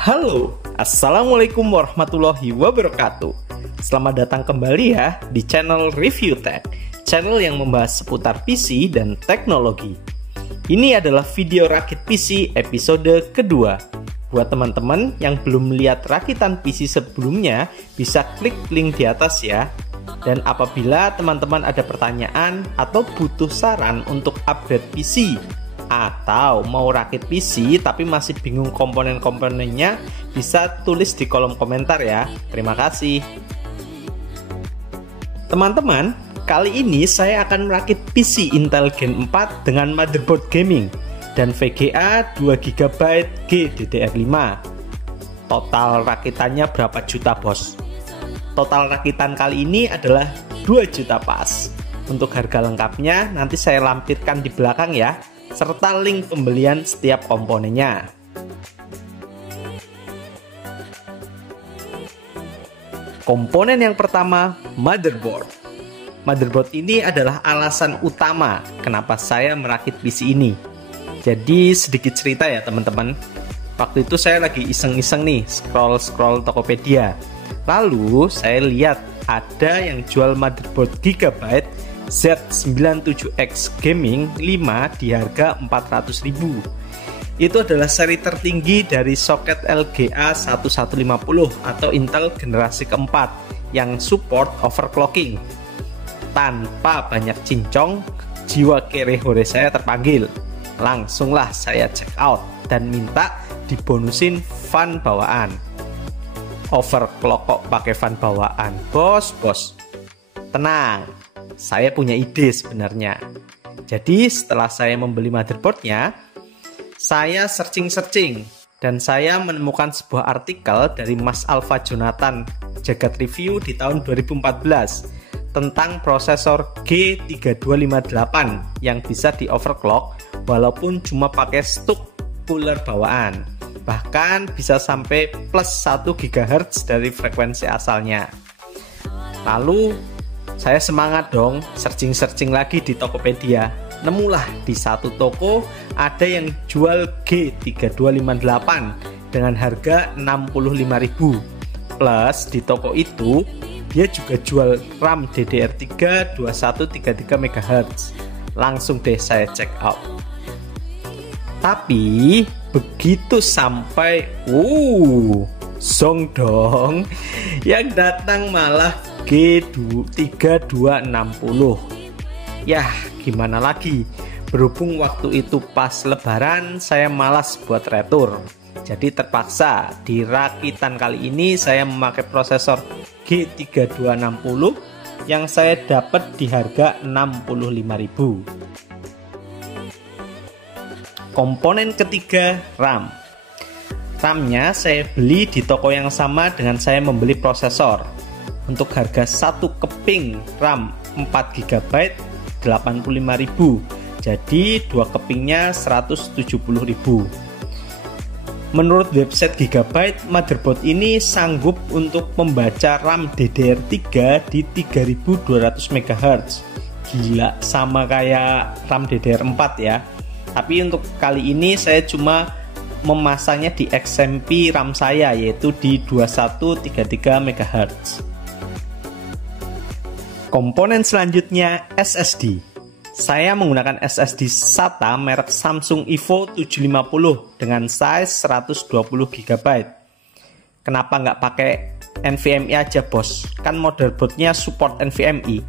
Halo, Assalamualaikum warahmatullahi wabarakatuh. Selamat datang kembali ya di channel Review Tech, channel yang membahas seputar PC dan teknologi. Ini adalah video rakit PC episode kedua. Buat teman-teman yang belum melihat rakitan PC sebelumnya, bisa klik link di atas ya. Dan apabila teman-teman ada pertanyaan atau butuh saran untuk upgrade PC, atau mau rakit PC tapi masih bingung komponen-komponennya, bisa tulis di kolom komentar ya. Terima kasih. Teman-teman, kali ini saya akan merakit PC Intel Gen 4 dengan motherboard gaming dan VGA 2GB GDDR5. Total rakitannya berapa juta bos? Total rakitan kali ini adalah 2 juta pas. Untuk harga lengkapnya nanti saya lampirkan di belakang ya, serta link pembelian setiap komponennya. Komponen yang pertama, motherboard. Motherboard ini adalah alasan utama kenapa saya merakit PC ini. Jadi sedikit cerita ya teman-teman. Waktu itu saya lagi iseng-iseng nih scroll Tokopedia. Lalu saya lihat ada yang jual motherboard Gigabyte Z97X Gaming 5 di harga 400.000. Itu adalah seri tertinggi dari soket LGA 1150 atau Intel generasi keempat yang support overclocking. Tanpa banyak cincong, jiwa kere hore saya terpanggil. Langsunglah saya check out dan minta dibonusin fan bawaan. Overclock kok pakai fan bawaan, bos. Tenang, saya punya ide sebenarnya. Jadi setelah saya membeli motherboardnya, saya searching dan saya menemukan sebuah artikel dari Mas Alfa Jonathan Jagat Review di tahun 2014 tentang prosesor G3258 yang bisa di overclock walaupun cuma pakai stuk cooler bawaan. Bahkan bisa sampai plus 1 GHz dari frekuensi asalnya. Lalu saya semangat dong searching lagi di Tokopedia. Nemulah di satu toko ada yang jual G3258 dengan harga 65.000. Plus di toko itu dia juga jual RAM DDR3 2133 MHz. Langsung deh saya check out. Tapi begitu sampai zong dong, yang datang malah G3260. Yah, gimana lagi? Berhubung waktu itu pas lebaran, saya malas buat retur. Jadi terpaksa di rakitan kali ini saya memakai prosesor G3260 yang saya dapat di harga 65.000. Komponen ketiga, RAM. RAM-nya saya beli di toko yang sama dengan saya membeli prosesor. Untuk harga satu keping RAM 4GB 85.000. Jadi dua kepingnya 170.000. Menurut website Gigabyte, motherboard ini sanggup untuk membaca RAM DDR3 di 3200 MHz. Gila, sama kayak RAM DDR4 ya. Tapi untuk kali ini saya cuma memasangnya di XMP RAM saya, yaitu di 2133 MHz. Komponen selanjutnya, SSD. Saya menggunakan SSD SATA merek Samsung Evo 750 dengan size 120GB. Kenapa nggak pakai NVMe aja bos? Kan motherboardnya support NVMe.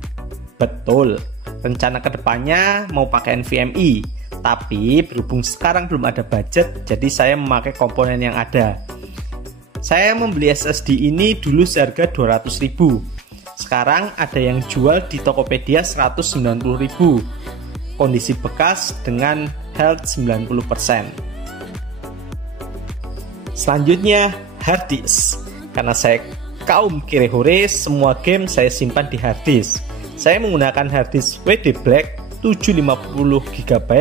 Betul, rencana kedepannya mau pakai NVMe. Tapi berhubung sekarang belum ada budget, jadi saya memakai komponen yang ada. Saya membeli SSD ini dulu seharga 200.000. Sekarang ada yang jual di Tokopedia 190.000. Kondisi bekas dengan health 90%. Selanjutnya, hard disk. Karena saya kaum kire hore, semua game saya simpan di hard disk. Saya menggunakan hard disk WD Black 750GB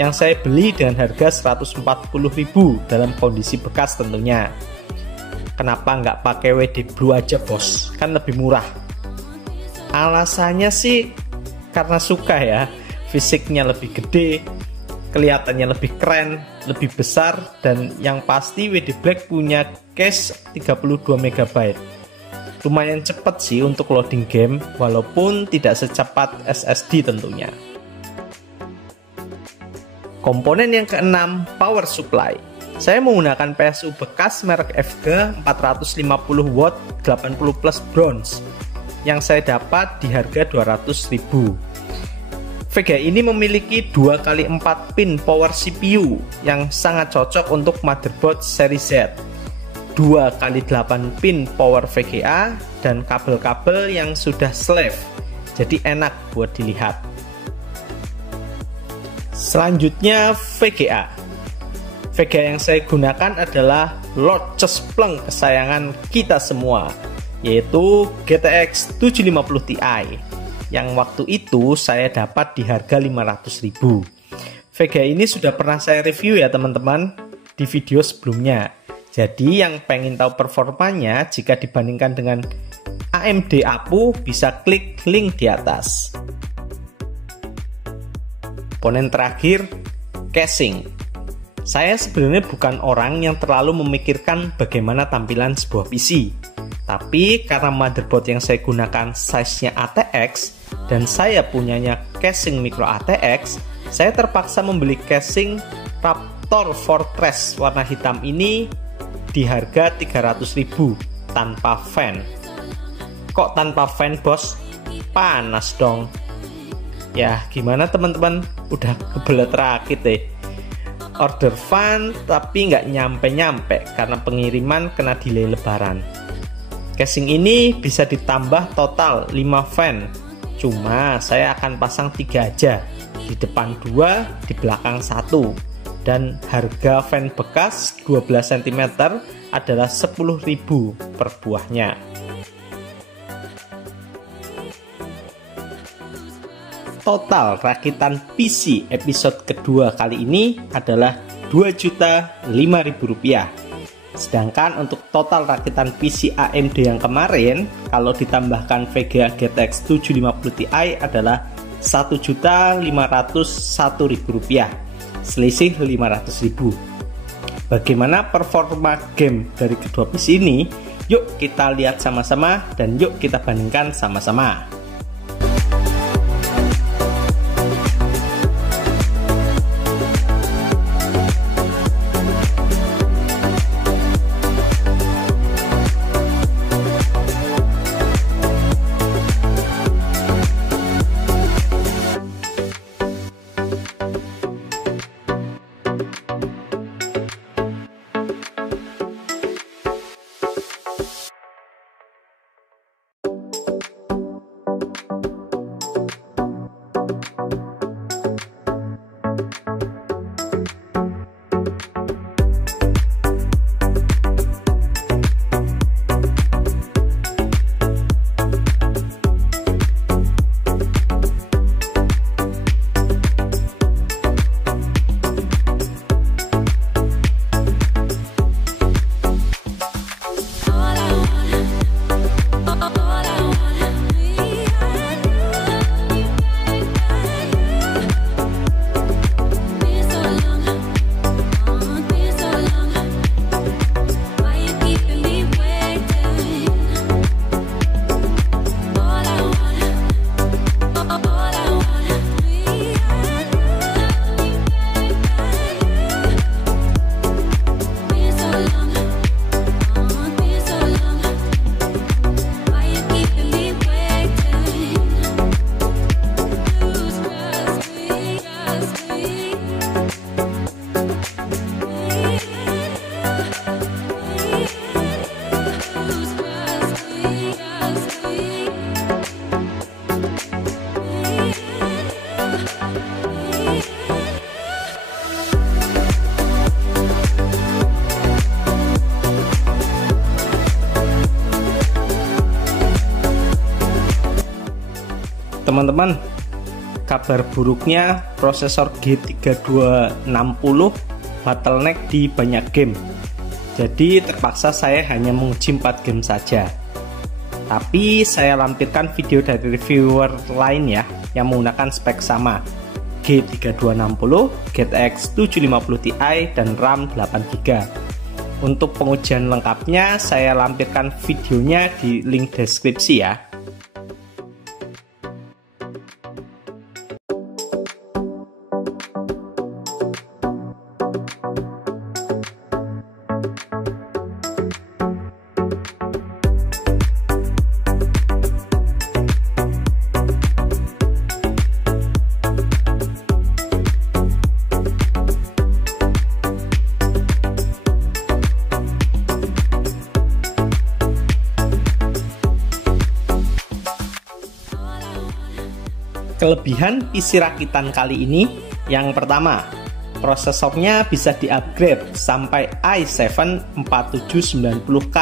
yang saya beli dengan harga 140.000 dalam kondisi bekas tentunya. Kenapa nggak pakai WD Blue aja bos? Kan lebih murah. Alasannya sih karena suka ya, fisiknya lebih gede, kelihatannya lebih keren, lebih besar, dan yang pasti WD Black punya cache 32 MB. Lumayan cepat sih untuk loading game, walaupun tidak secepat SSD tentunya. Komponen yang keenam, power supply. Saya menggunakan PSU bekas merek FG 450W 80 plus bronze yang saya dapat di harga 200.000. VGA ini memiliki 2x4 pin power CPU yang sangat cocok untuk motherboard seri Z, 2x8 pin power VGA, dan kabel-kabel yang sudah slave, jadi enak buat dilihat. Selanjutnya VGA. VGA yang saya gunakan adalah Lord Cespleng kesayangan kita semua, yaitu GTX 750 Ti. Yang waktu itu saya dapat di harga 500.000. VGA ini sudah pernah saya review ya teman-teman di video sebelumnya. Jadi yang pengen tahu performanya jika dibandingkan dengan AMD APU bisa klik link di atas. Komponen terakhir, casing. Saya sebenarnya bukan orang yang terlalu memikirkan bagaimana tampilan sebuah PC. Tapi karena motherboard yang saya gunakan size-nya ATX dan saya punyanya casing micro ATX, saya terpaksa membeli casing Raptor Fortress warna hitam ini di harga 300.000 tanpa fan. Kok tanpa fan, bos? Panas dong. Ya gimana teman-teman, udah kebelet rakit deh. Order fan tapi nggak nyampe-nyampe karena pengiriman kena delay lebaran. Casing ini bisa ditambah total 5 fan, cuma saya akan pasang 3 aja, di depan 2, di belakang 1, dan harga fan bekas 12 cm adalah 10.000 per buahnya. Total rakitan PC episode kedua kali ini adalah Rp2.005.000. Sedangkan untuk total rakitan PC AMD yang kemarin, kalau ditambahkan VGA GTX 750 Ti adalah Rp1.501.000, selisih Rp500.000. Bagaimana performa game dari kedua PC ini? Yuk kita lihat sama-sama dan yuk kita bandingkan sama-sama. Teman-teman, kabar buruknya prosesor G3260 bottleneck di banyak game. Jadi terpaksa saya hanya menguji 4 game saja. Tapi saya lampirkan video dari reviewer lain ya, yang menggunakan spek sama. G3260, GTX 750 Ti, dan RAM 8GB. Untuk pengujian lengkapnya saya lampirkan videonya di link deskripsi ya. Kelebihan PC rakitan kali ini, yang pertama, prosesornya bisa di-upgrade sampai i7 4790K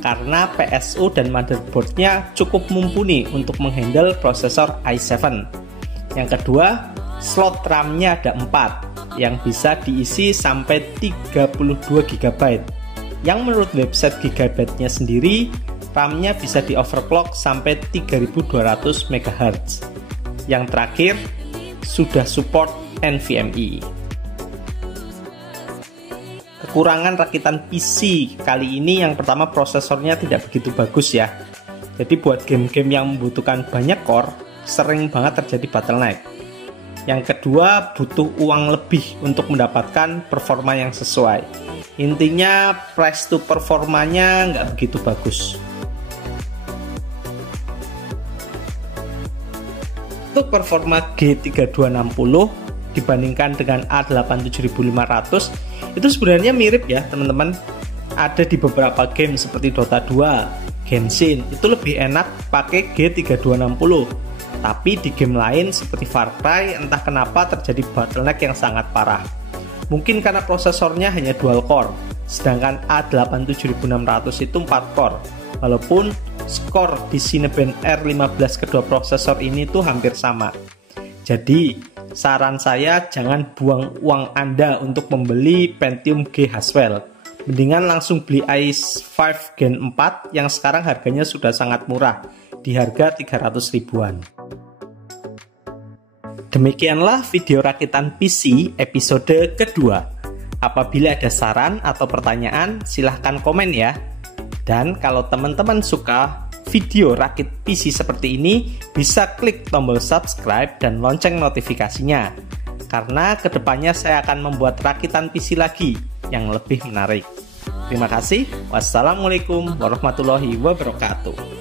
karena PSU dan motherboardnya cukup mumpuni untuk menghandle prosesor i7. Yang kedua, slot RAM-nya ada 4 yang bisa diisi sampai 32 GB. Yang menurut website Gigabyte-nya sendiri, RAM-nya bisa di-overclock sampai 3200 MHz. Yang terakhir, sudah support NVMe. Kekurangan rakitan PC kali ini yang pertama, prosesornya tidak begitu bagus ya. Jadi buat game-game yang membutuhkan banyak core, sering banget terjadi bottleneck. Yang kedua, butuh uang lebih untuk mendapatkan performa yang sesuai. Intinya price to performanya nggak begitu bagus. Untuk performa G3260 dibandingkan dengan A8 7500 itu sebenarnya mirip ya teman-teman. Ada di beberapa game seperti Dota 2, Genshin itu lebih enak pakai G3260. Tapi di game lain seperti Far Cry entah kenapa terjadi bottleneck yang sangat parah. Mungkin karena prosesornya hanya dual core, sedangkan A8 7600 itu 4 core. Walaupun skor di Cinebench R15 kedua prosesor ini tuh hampir sama. Jadi saran saya jangan buang uang Anda untuk membeli Pentium G Haswell. Mendingan langsung beli i5 Gen 4 yang sekarang harganya sudah sangat murah, di harga 300 ribuan. Demikianlah video rakitan PC episode kedua. Apabila ada saran atau pertanyaan, silahkan komen ya. Dan kalau teman-teman suka video rakit PC seperti ini, bisa klik tombol subscribe dan lonceng notifikasinya. Karena kedepannya saya akan membuat rakitan PC lagi yang lebih menarik. Terima kasih. Wassalamualaikum warahmatullahi wabarakatuh.